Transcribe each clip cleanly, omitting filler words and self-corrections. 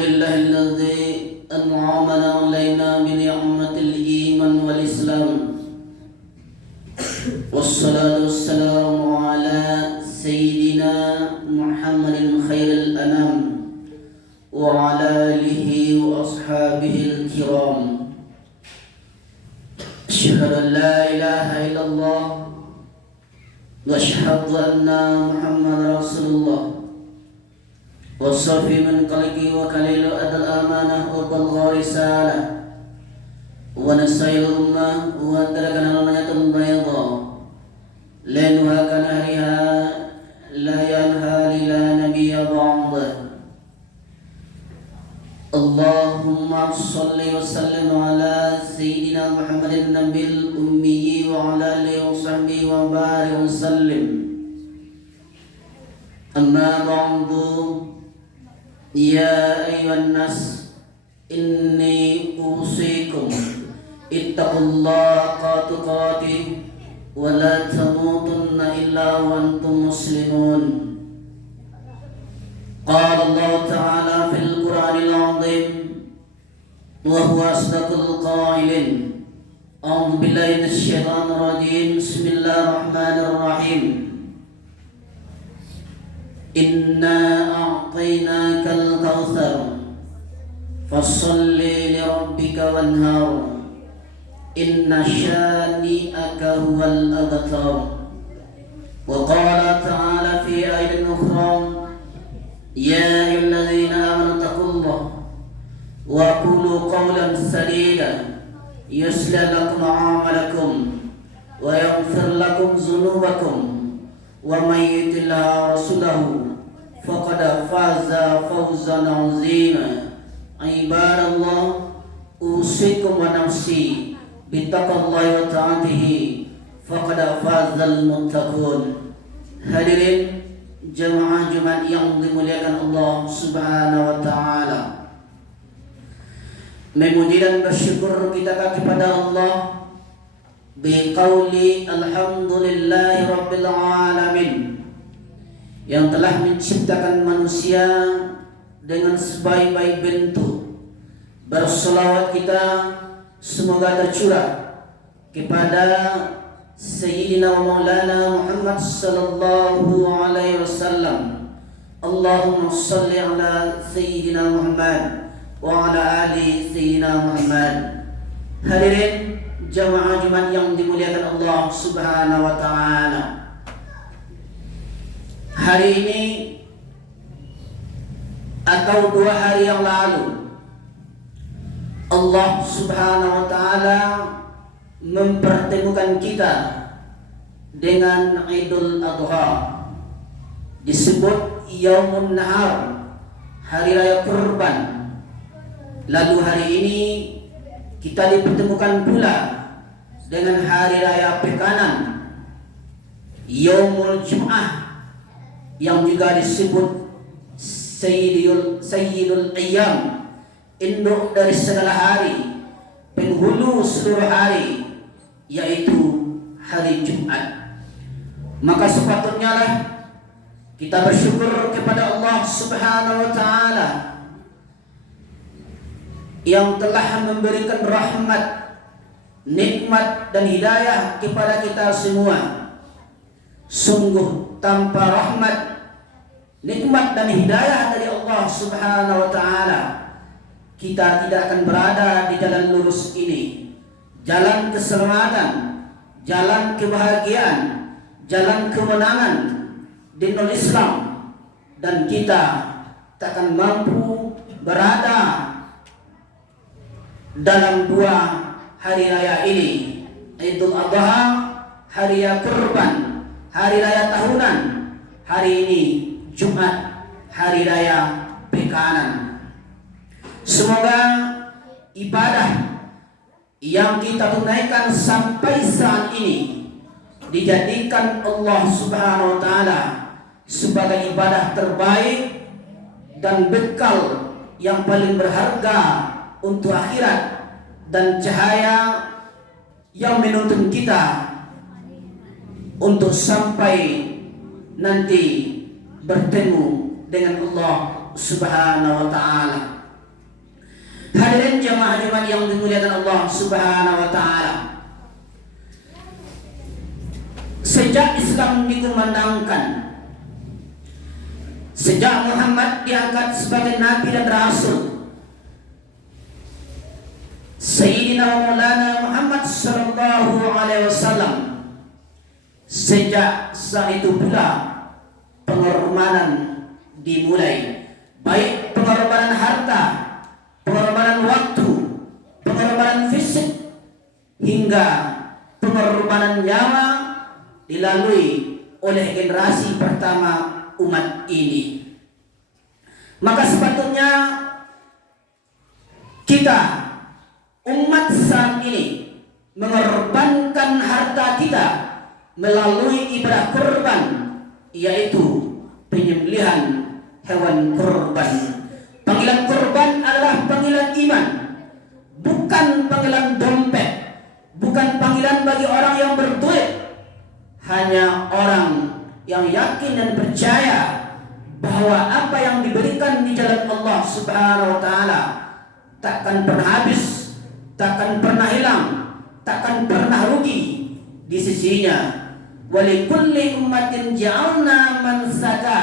لله الذي أنعمنا علينا بنعمة الإيمان والإسلام، والصلاة والسلام على سيدنا محمد خير الأنام وعلى آله وأصحابه الكرام. أشهد أن لا إله إلا الله وأشهد أن محمد رسول الله والصافي من قلبي وكليل أدى الأمانة وبلغ رسالة ونسأل الأمة وأدركنا المنية البيضاء ليلها كنهارها لا ينهى لا نبي بعده. اللهم صل وسلم على سيدنا محمد النبي الأمي وعلى آله وصحبه وبارك وسلم. أما بعد، يا أيها الناس إني أوصيكم اتقوا الله حق تقاته ولا تموتن إلا وأنتم مسلمون. قال الله تعالى في القرآن العظيم وهو أصدق القائلين: أعوذ بالله من الشيطان الرجيم، بسم الله الرحمن الرحيم. إنا أعطيناك الكوثر فصل لربك وانهر إن شانئك هو الأبتر. وقال تعالى في آية أخرى: يا أيها الذين آمنوا اتقوا الله وقولوا قولا سديدا يصلح لكم أعمالكم ويغفر لكم ذنوبكم ومن يطع الله ورسوله فقد فاز فوزا عظيما. عباد الله، أوصيكم ونفسي بتقوى الله وطاعته فقد فاز المتقون. Hadirin jemaah Jumat yang dimuliakan Allah Subhanahu wa taala. Memuji dan bersyukur kita kepada Allah biqauli alhamdulillahi rabbil alamin, yang telah menciptakan manusia dengan sebaik-baik bentuk. Berselawat kita semoga tercurah kepada Sayyidina wa Maulana Muhammad sallallahu alaihi wasallam. Allahumma salli ala Sayyidina Muhammad wa ala ali Sayyidina Muhammad. Hadirin jamaah Jumat yang dimuliakan Allah Subhanahu wa taala. Hari ini atau 2 hari yang lalu, Allah Subhanahu wa taala mempertemukan kita dengan Idul Adha, disebut Yaumun Nahar, hari raya kurban. Lalu hari ini kita dipertemukan pula dengan hari raya pekanan, Yaumul Jum'ah, yang juga disebut Sayyidul Ayyam, induk dari segala hari, penghulu seluruh hari, yaitu hari Jumat. Maka sepatutnya lah kita bersyukur kepada Allah Subhanahu wa taala yang telah memberikan rahmat, nikmat dan hidayah kepada kita semua. Sungguh tanpa rahmat, nikmat dan hidayah dari Allah Subhanahu wa taala, kita tidak akan berada di jalan lurus ini, jalan keselamatan, jalan kebahagiaan, jalan kemenangan dinul Islam, dan kita tak akan mampu berada dalam 2 hari raya ini, Idul Adha, hari raya kurban, hari raya tahunan, hari ini Jumat, hari raya pekanan. Semoga ibadah yang kita tunaikan sampai saat ini dijadikan Allah Subhanahu wa taala sebagai ibadah terbaik dan bekal yang paling berharga untuk akhirat, dan cahaya yang menuntun kita untuk sampai nanti bertemu dengan Allah Subhanahu wa taala. Hadirin jamaah Jumat yang dimuliakan Allah Subhanahu wa taala. Sejak Islam dikumandangkan, sejak Muhammad diangkat sebagai nabi dan rasul, Sayyidina Maulana Muhammad sallallahu alaihi wasallam, sejak saat itu pula pengorbanan dimulai, baik pengorbanan harta, pengorbanan waktu, pengorbanan fisik, hingga pengorbanan nyawa dilalui oleh generasi pertama umat ini. Maka sepatutnya kita umat saat ini mengorbankan harta kita melalui ibadah kurban, yaitu penyembelihan hewan kurban. Panggilan kurban adalah panggilan iman, bukan panggilan dompet, bukan panggilan bagi orang yang berduit. Hanya orang yang yakin dan percaya bahwa apa yang diberikan di jalan Allah Subhanahu wa taala takkan pernah habis, takkan pernah hilang, takkan pernah rugi di sisinya. Walikulli ummatin ja'alna mansaka.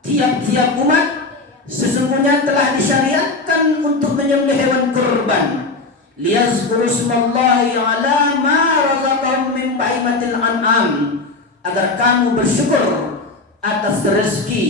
Tiap-tiap umat sesungguhnya telah disyariatkan untuk menyembelih hewan kurban. Liyazkuru ismallahi ala ma razaqahum min bahimatil an'am, agar kamu bersyukur atas rezeki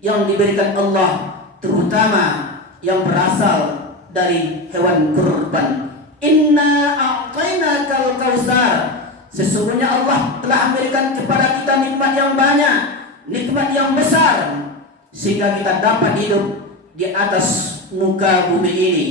yang diberikan Allah, terutama yang berasal dari hewan kurban. Inna a'tainakal kautsar. Sesungguhnya Allah telah memberikan kepada kita nikmat yang banyak, nikmat yang besar, sehingga kita dapat hidup di atas muka bumi ini.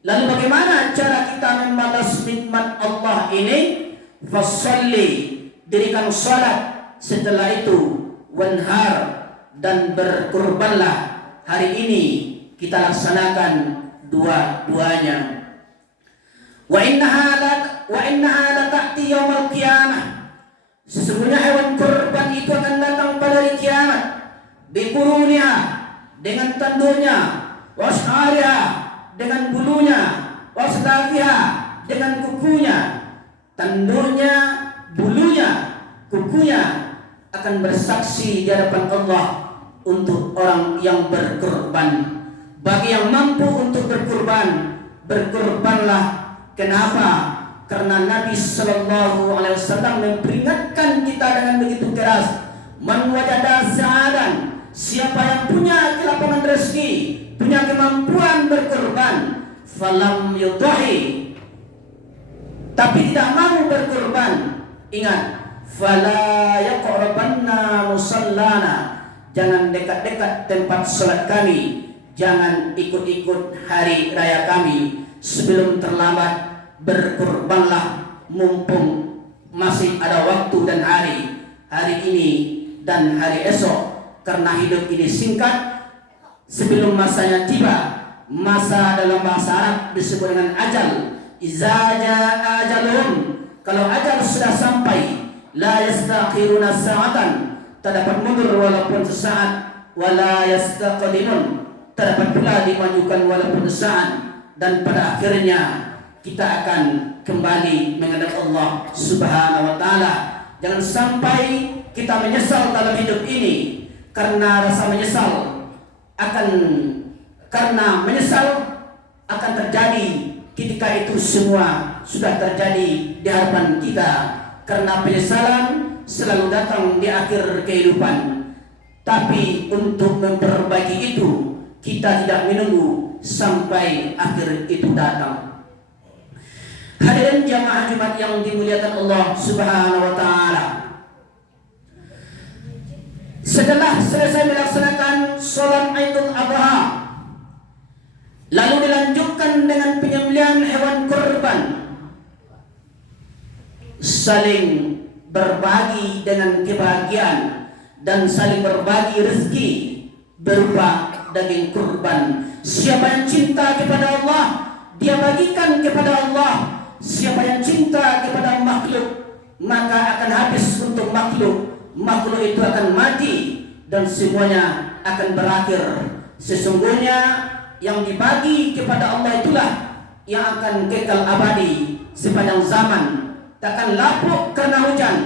Lalu bagaimana cara kita membalas nikmat Allah ini? Fasalli, dirikan salat, setelah itu wanhar, dan berkurbanlah. Hari ini kita laksanakan dua-duanya. Wa innaha la ta'ti yaumil qiyamah. Sesungguhnya hewan kurban itu akan datang pada hari kiamat. Biquruniha, dengan tandurnya, washariha, dengan bulunya, wasdafiha, dengan kukunya. Tandurnya, bulunya, kukunya akan bersaksi di hadapan Allah untuk orang yang berkurban. Bagi yang mampu untuk berkurban, berkurbanlah. Kenapa? Karena Nabi sallallahu alaihi wasallam memperingatkan kita dengan begitu keras. Man wajada sa'adan, siapa yang punya kelapangan rezeki, punya kemampuan berkurban, falam yudhi, tapi tidak mau berkurban, ingat, fala yaqrabanna musallana, jangan dekat-dekat tempat salat kami, jangan ikut-ikut hari raya kami. Sebelum terlambat, berkurbanlah mumpung masih ada waktu dan hari ini dan hari esok, karena hidup ini singkat. Sebelum masanya tiba, masa dalam bahasa Arab disebut dengan ajal. Iza jaa ajalun, kalau ajal sudah sampai, la yastakhiruna sa'atan, tak dapat mundur walaupun sesaat, wala yastaqdimun, tak dapat pula dimajukan walaupun sesaat. Dan pada akhirnya kita akan kembali menghadap Allah Subhanahu wa taala. Jangan sampai kita menyesal dalam hidup ini, karena rasa menyesal akan terjadi ketika itu semua sudah terjadi di hadapan kita. Karena penyesalan selalu datang di akhir kehidupan. Tapi untuk memperbaiki itu, kita tidak menunggu sampai akhir itu datang. Hadirin jamaah Jumat yang dimuliakan Allah Subhanahu wa taala. Setelah selesai melaksanakan salat Idul Adha, lalu dilanjutkan dengan penyembelihan hewan kurban. Saling berbagi dengan kebahagiaan dan saling berbagi rezeki berupa daging kurban. Siapa yang cinta kepada Allah, dia bagikan kepada Allah. Siapa yang cinta kepada makhluk, maka akan habis untuk makhluk. Makhluk itu akan mati dan semuanya akan berakhir. Sesungguhnya yang dibagi kepada Allah itulah yang akan kekal abadi sepanjang zaman. Takkan lapuk karena hujan,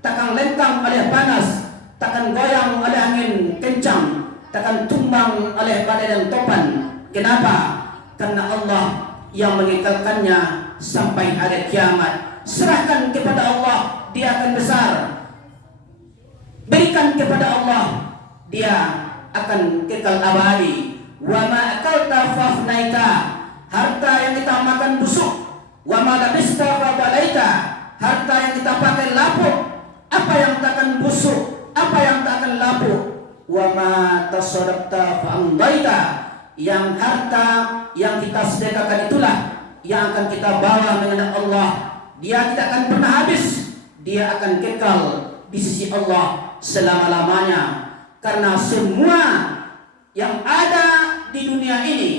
takkan lengkang oleh panas, takkan goyang oleh angin kencang, takkan tumbang oleh badai dan topan. Kenapa? Karena Allah yang mengekalkannya sampai hari kiamat. Serahkan kepada Allah, Dia akan besar. Berikan kepada Allah, Dia akan kekal abadi. Wa ma akalta fafnaita, harta yang kita makan busuk. Wa ma labista fabalaita, harta yang kita pakai lapuk. Apa yang takkan busuk, apa yang takkan lapuk. Wa ma tasaddaqta fa'amdaita, yang harta yang kita sedekahkan itulah yang akan kita bawa menghadap Allah. Dia tidak akan pernah habis, dia akan kekal di sisi Allah selama-lamanya. Karena semua yang ada di dunia ini,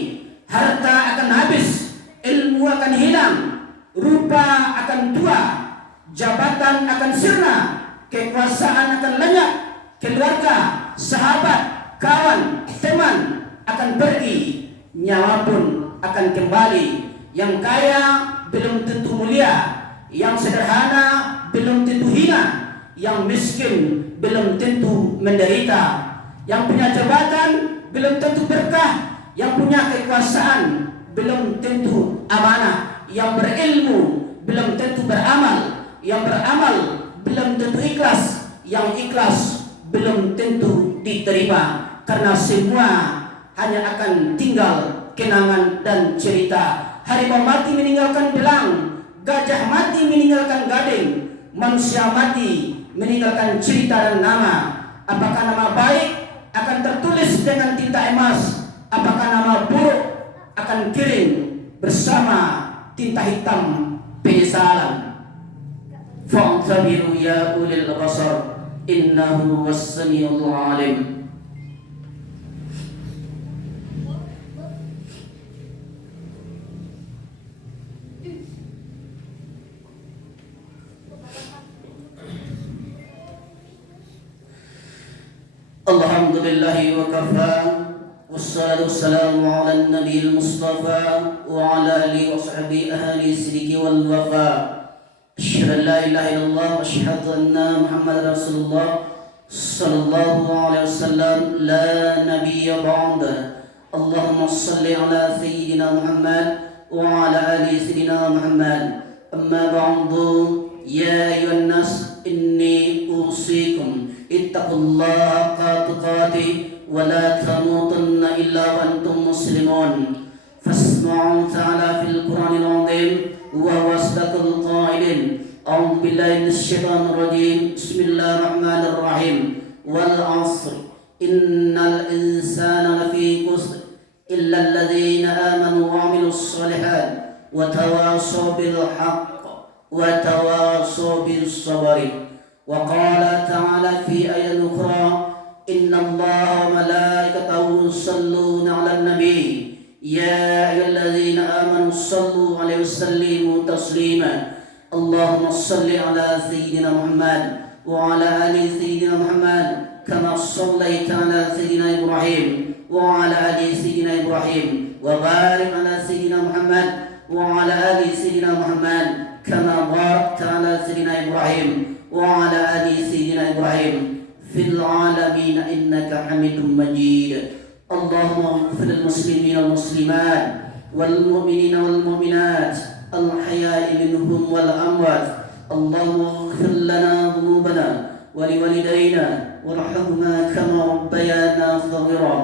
harta akan habis, ilmu akan hilang, rupa akan tua, jabatan akan sirna, kekuasaan akan lenyap, keluarga, sahabat, kawan, teman akan pergi, nyawa pun akan kembali. Yang kaya belum tentu mulia, yang sederhana belum tentu hina, yang miskin belum tentu menderita, yang punya jabatan belum tentu berkah, yang punya kekuasaan belum tentu amanah, yang berilmu belum tentu beramal, yang beramal belum tentu ikhlas, yang ikhlas belum tentu diterima. Karena semua hanya akan tinggal kenangan dan cerita. Harimau mati meninggalkan belang, gajah mati meninggalkan gading, manusia mati meninggalkan cerita dan nama. Apakah nama baik akan tertulis dengan tinta emas, apakah nama buruk akan kirim bersama tinta hitam penyesalan. Fa'tabiru ya ulil basar, innahu was-sami'ul 'alim. Alhamdulillahi wa kafa, wassalatu wassalamu ala nabiyil mustafa wa ala alihi wa sahbihi ahli sidiki wal wafa. Asyhadu an la ilaha illallah wa asyhadu anna Muhammadar Rasulullah sallallahu alaihi wasallam, la nabiyya ba'da. Allahumma shalli ala sayyidina Muhammad wa ala ali sayyidina Muhammad. Amma ba'du, ya ayyuhan nas, inni usikum ittaqullaha haqqa tuqatih wa la tamutunna illa wa antum muslimun. Fasma'u ta'ala fil Qur'anil 'azim wa huwa asdaqul qailin. A'udzu billahi minasyaitonir rajim. Bismillahirrahmanirrahim. Wal 'asr, innal insana lafi khusr illa alladhina amanu wa 'amilus shalihat wa tawashaw bil haqq wa tawashaw bis sabr. وقال تعالى في آية أخرى إن الله وملائكته يصلون على النبي يا أيها الذين آمنوا صلوا عليه وسلموا تسليما. اللهم صل على سيدنا محمد وعلى آل سيدنا محمد كما صليت على سيدنا إبراهيم وعلى آل سيدنا إبراهيم وبارك على سيدنا محمد وعلى آل سيدنا محمد كما باركت على سيدنا إبراهيم وعلى آل سيدنا إبراهيم في العالمين إنك حميد مجيد. اللهم اغفر للمسلمين والمسلمات والمؤمنين والمؤمنات الحياء منهم والأموات. اللهم اغفر لنا ذنوبنا ولوالدينا وارحمنا كما ربيانا صغيرا.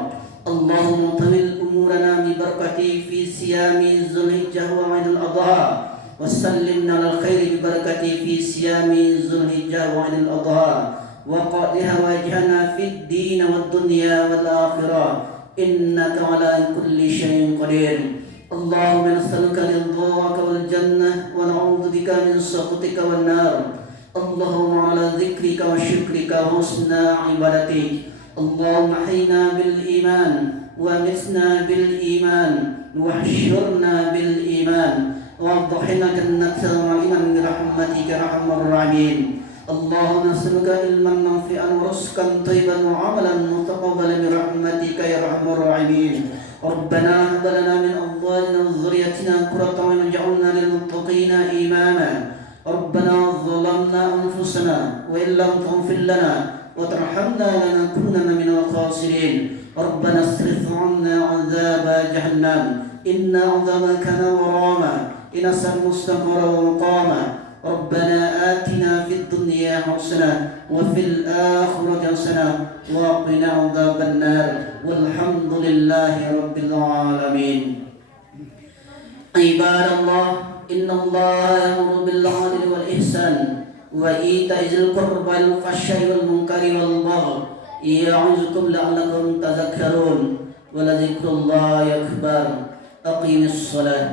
اللهم طول أمورنا ببركته في صيام ذي الحجة وعيد الأضحى، وسلمنا على الخير ببركته في صيام ذي الحجة وعيد الأضحى، وقضي حوائجنا في الدين والدنيا والآخرة إنك على كل شيء قدير. اللهم نسألك رضاك والجنة ونعوذ بك من سخطك والنار. اللهم على ذكرك وشكرك وحسن عبادتك. اللهم احينا بالإيمان ومتنا بالإيمان واحشرنا بالإيمان وأضحنا جنة نعيما برحمتك يا أرحم الراحمين. اللهم نسألك علما نافعا ورزقا طيبا وعملا متقبلا برحمتك يا أرحم الراحمين. ربنا هب لنا من أزواجنا وذريتنا قرة أعين واجعلنا للمتقين إماما ربنا ظلمنا أنفسنا وإن لم تغفر لنا وترحمنا لنكونن من الخاسرين ربنا اصرف عنا عذاب جهنم إن عذابها كان غراما إنها مستقرا ومقاما ربنا آتنا في الدنيا حسنة وفي الآخرة حسنة وقنا عذاب النار والحمد لله رب العالمين. عباد الله إن الله يأمر بالعدل والإحسان وإيتاء ذي القربى والفحشاء والمنكر والبغي يعظكم لعلكم تذكرون ولذكر الله أكبر. أقيم الصلاة.